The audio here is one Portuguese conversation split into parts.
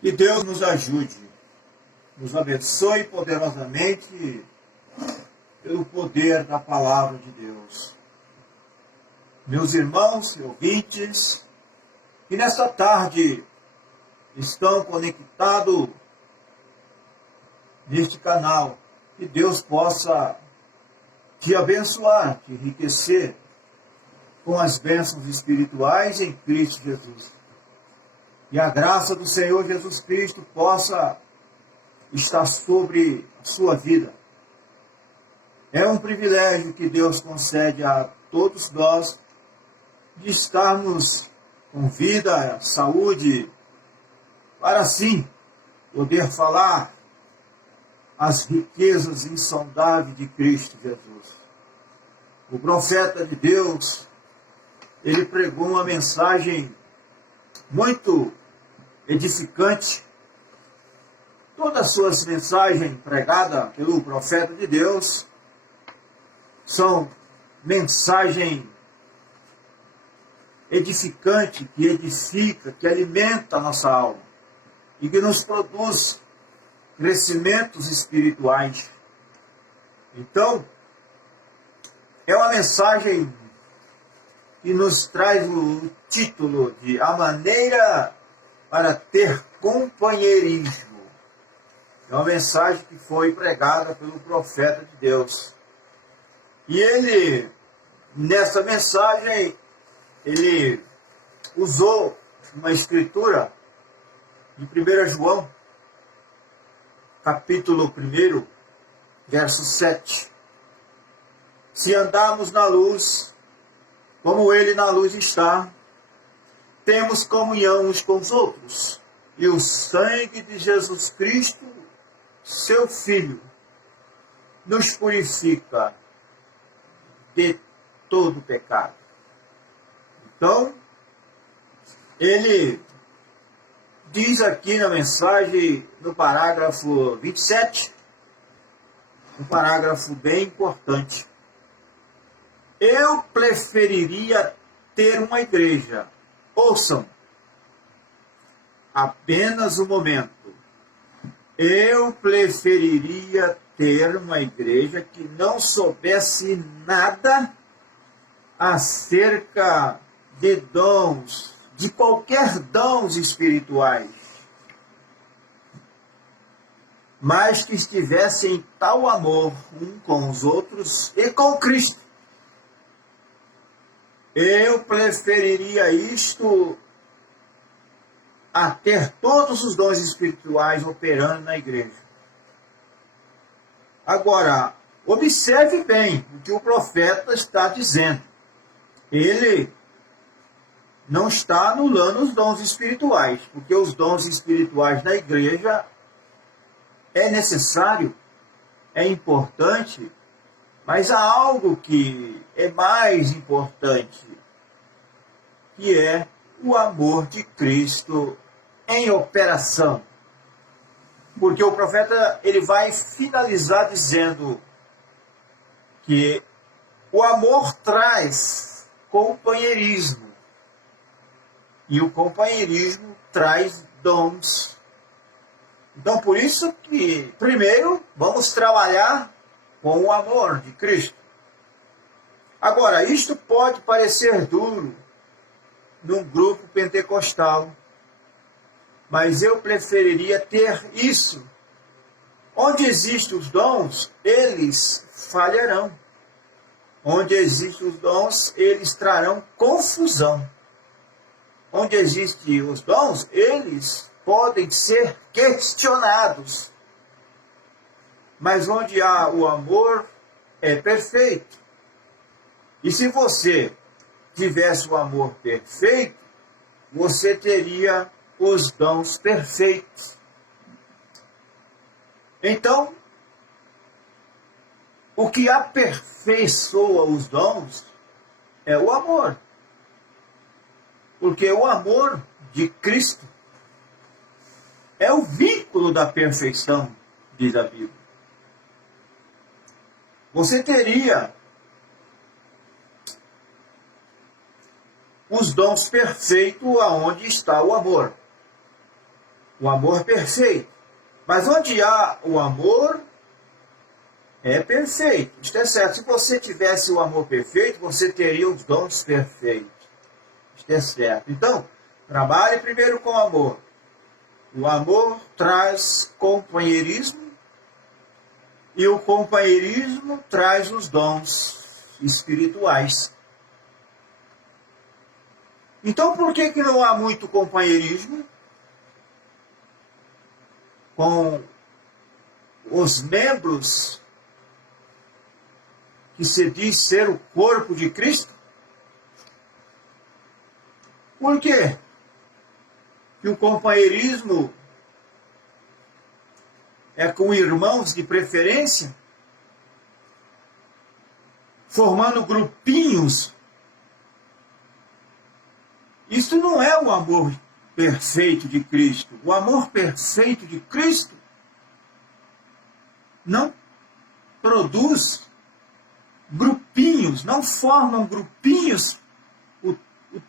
Que Deus nos ajude, nos abençoe poderosamente pelo poder da palavra de Deus. Meus irmãos e ouvintes, que nesta tarde estão conectados neste canal, que Deus possa te abençoar, te enriquecer com as bênçãos espirituais em Cristo Jesus. E a graça do Senhor Jesus Cristo possa estar sobre a sua vida. É um privilégio que Deus concede a todos nós de estarmos com vida, saúde, para assim poder falar as riquezas insondáveis de Cristo Jesus. O profeta de Deus, ele pregou uma mensagem muito edificante. Todas as suas mensagens pregadas pelo profeta de Deus são mensagens edificantes, que edifica, que alimenta a nossa alma e que nos produz crescimentos espirituais. Então, é uma mensagem que nos traz o título de A Maneira para Ter Companheirismo. É uma mensagem que foi pregada pelo profeta de Deus. E ele, nessa mensagem, ele usou uma escritura de 1 João, capítulo 1, verso 7. Se andarmos na luz, como ele na luz está, temos comunhão uns com os outros, e o sangue de Jesus Cristo, seu Filho, nos purifica de todo pecado. Então, ele diz aqui na mensagem, no parágrafo 27, um parágrafo bem importante. Eu preferiria ter uma igreja. Ouçam, apenas um momento. Eu preferiria ter uma igreja que não soubesse nada acerca de dons, de qualquer dons espirituais, mas que estivesse em tal amor um com os outros e com Cristo. Eu preferiria isto a ter todos os dons espirituais operando na igreja. Agora, observe bem o que o profeta está dizendo. Ele não está anulando os dons espirituais, porque os dons espirituais da igreja é necessário, é importante, mas há algo que é mais importante, que é o amor de Cristo em operação. Porque o profeta ele vai finalizar dizendo que o amor traz companheirismo. E o companheirismo traz dons. Então, por isso que, primeiro, vamos trabalhar com o amor de Cristo. Agora, isto pode parecer duro num grupo pentecostal, mas eu preferiria ter isso. Onde existem os dons, eles falharão. Onde existem os dons, eles trarão confusão. Onde existem os dons, eles podem ser questionados. Mas onde há o amor, é perfeito. E se você tivesse o amor perfeito, você teria os dons perfeitos. Então, o que aperfeiçoa os dons é o amor. Porque o amor de Cristo é o vínculo da perfeição, diz a Bíblia. Você teria os dons perfeitos aonde está o amor. O amor perfeito. Mas onde há o amor, é perfeito. Isto é certo. Se você tivesse o amor perfeito, você teria os dons perfeitos. Isto é certo. Então, trabalhe primeiro com amor. O amor traz companheirismo e o companheirismo traz os dons espirituais. Então, por que não há muito companheirismo com os membros que se diz ser o corpo de Cristo? Por quê? Que o companheirismo é com irmãos de preferência, formando grupinhos. Isso não é o amor perfeito de Cristo. O amor perfeito de Cristo não produz grupinhos, não formam grupinhos, o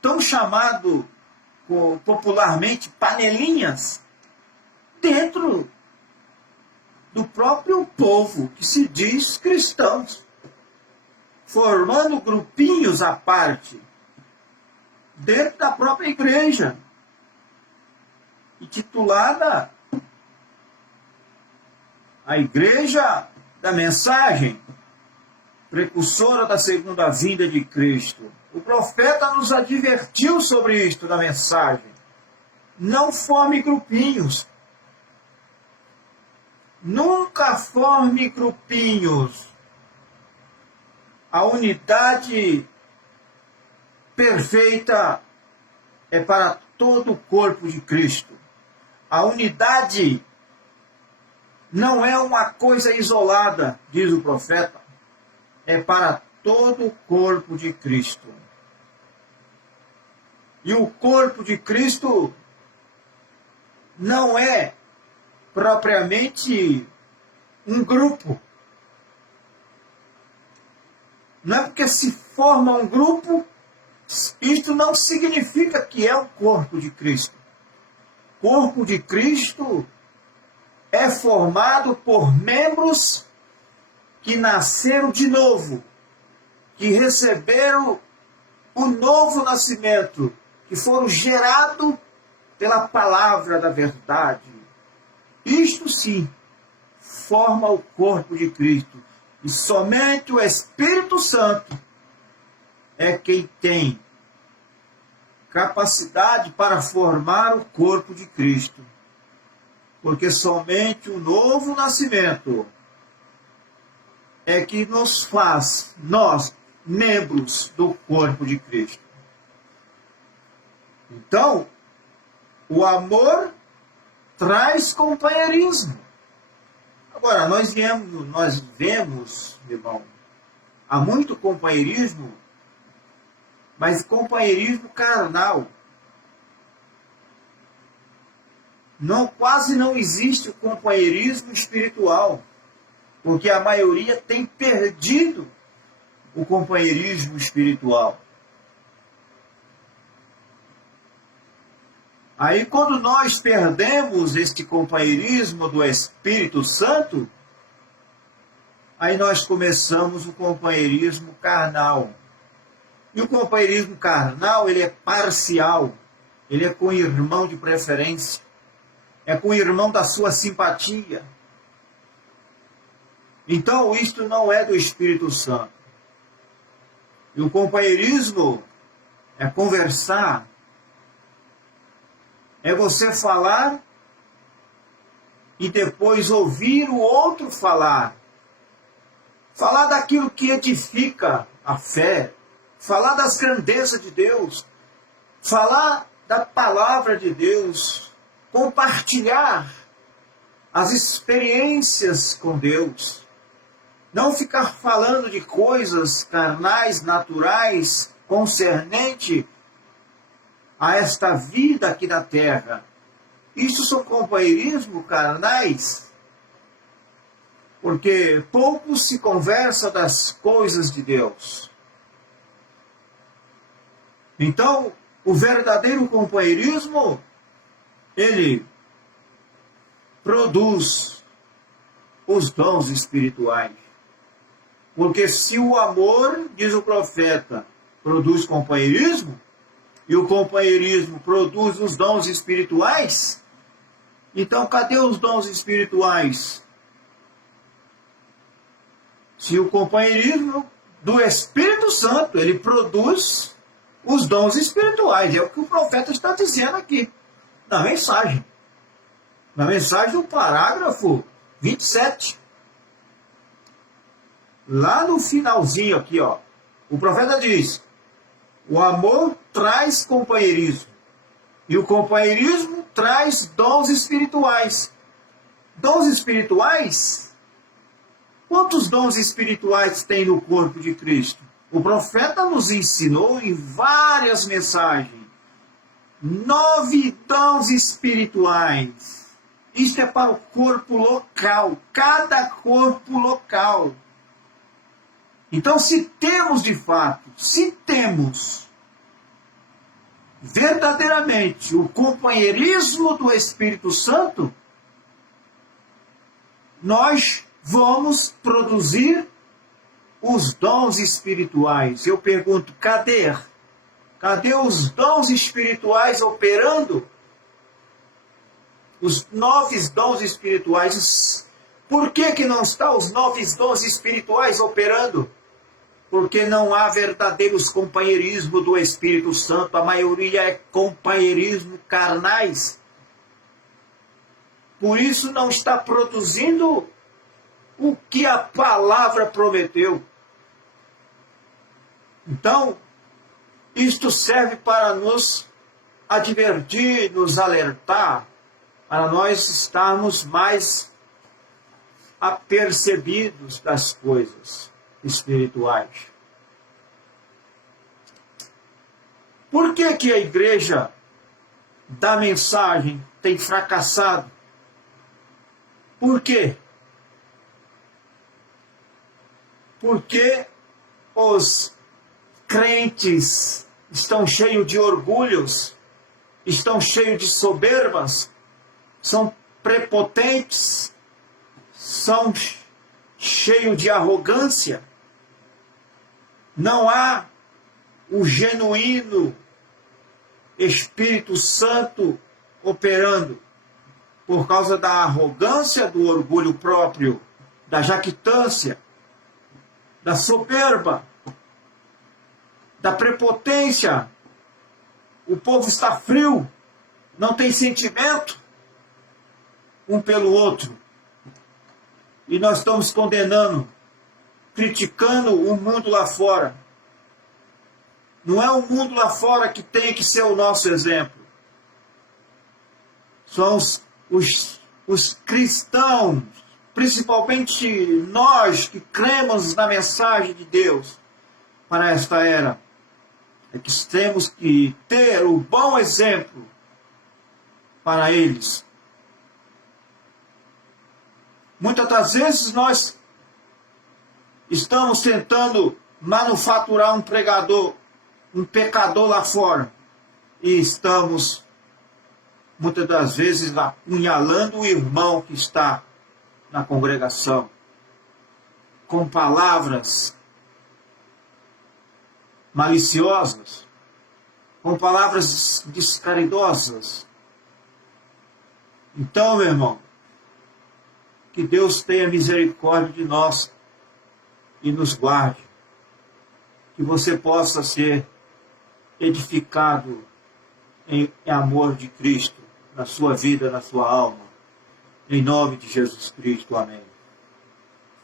tão chamado popularmente panelinhas, dentro do próprio povo que se diz cristãos, formando grupinhos à parte, dentro da própria igreja, intitulada a Igreja da Mensagem, precursora da segunda vinda de Cristo. O profeta nos advertiu sobre isto da mensagem. Não forme grupinhos. Nunca forme grupinhos. A unidade perfeita é para todo o corpo de Cristo. A unidade não é uma coisa isolada, diz o profeta. É para todo o corpo de Cristo. E o corpo de Cristo não é propriamente um grupo. Não é porque se forma um grupo, isto não significa que é o corpo de Cristo. O corpo de Cristo é formado por membros que nasceram de novo, que receberam o novo nascimento, que foram gerados pela palavra da verdade. Isto sim forma o corpo de Cristo. E somente o Espírito Santo é quem tem capacidade para formar o corpo de Cristo. Porque somente o novo nascimento é que nos faz, nós, membros do corpo de Cristo. Então, o amor traz companheirismo. Agora, nós vemos, irmão, há muito companheirismo, mas companheirismo carnal. Quase não existe o companheirismo espiritual, porque a maioria tem perdido o companheirismo espiritual. Aí, quando nós perdemos este companheirismo do Espírito Santo, aí nós começamos o companheirismo carnal. E o companheirismo carnal, ele é parcial. Ele é com o irmão de preferência. É com o irmão da sua simpatia. Então, isto não é do Espírito Santo. E o companheirismo é conversar, é você falar e depois ouvir o outro falar. Falar daquilo que edifica a fé. Falar das grandezas de Deus. Falar da palavra de Deus. Compartilhar as experiências com Deus. Não ficar falando de coisas carnais, naturais, concernente a esta vida aqui na terra. Isso são companheirismo carnais, porque pouco se conversa das coisas de Deus. Então, o verdadeiro companheirismo, ele produz os dons espirituais. Porque se o amor, diz o profeta, produz companheirismo, e o companheirismo produz os dons espirituais, então cadê os dons espirituais? Se o companheirismo do Espírito Santo, ele produz os dons espirituais, é o que o profeta está dizendo aqui, na mensagem. Na mensagem do parágrafo 27. Lá no finalzinho aqui, ó, o profeta diz: o amor traz companheirismo, e o companheirismo traz dons espirituais. Dons espirituais? Quantos dons espirituais tem no corpo de Cristo? O profeta nos ensinou em várias mensagens 9 dons espirituais. Isto é para o corpo local, cada corpo local. Então, se temos de fato, se temos verdadeiramente o companheirismo do Espírito Santo, nós vamos produzir os dons espirituais. Eu pergunto, cadê? Cadê os dons espirituais operando? Os 9 dons espirituais. Por que não estão os 9 dons espirituais operando? Porque não há verdadeiros companheirismo do Espírito Santo. A maioria é companheirismo carnais. Por isso não está produzindo o que a palavra prometeu. Então, isto serve para nos advertir, nos alertar, para nós estarmos mais apercebidos das coisas espirituais. Por que que a igreja da mensagem tem fracassado? Por quê? Porque os crentes estão cheios de orgulhos, estão cheios de soberbas, são prepotentes, são cheios de arrogância. Não há o genuíno Espírito Santo operando por causa da arrogância, do orgulho próprio, da jactância, da soberba, da prepotência. O povo está frio, não tem sentimento um pelo outro. E nós estamos condenando, criticando o mundo lá fora. Não é o mundo lá fora que tem que ser o nosso exemplo. São os cristãos, principalmente nós que cremos na mensagem de Deus para esta era. É que temos que ter o bom exemplo para eles. Muitas das vezes nós estamos tentando manufaturar um pregador, um pecador lá fora, e estamos muitas das vezes apunhalando o irmão que está na congregação com palavras maliciosas, com palavras descaridosas. Então, meu irmão, que Deus tenha misericórdia de nós e nos guarde. Que você possa ser edificado em amor de Cristo, na sua vida, na sua alma. Em nome de Jesus Cristo. Amém.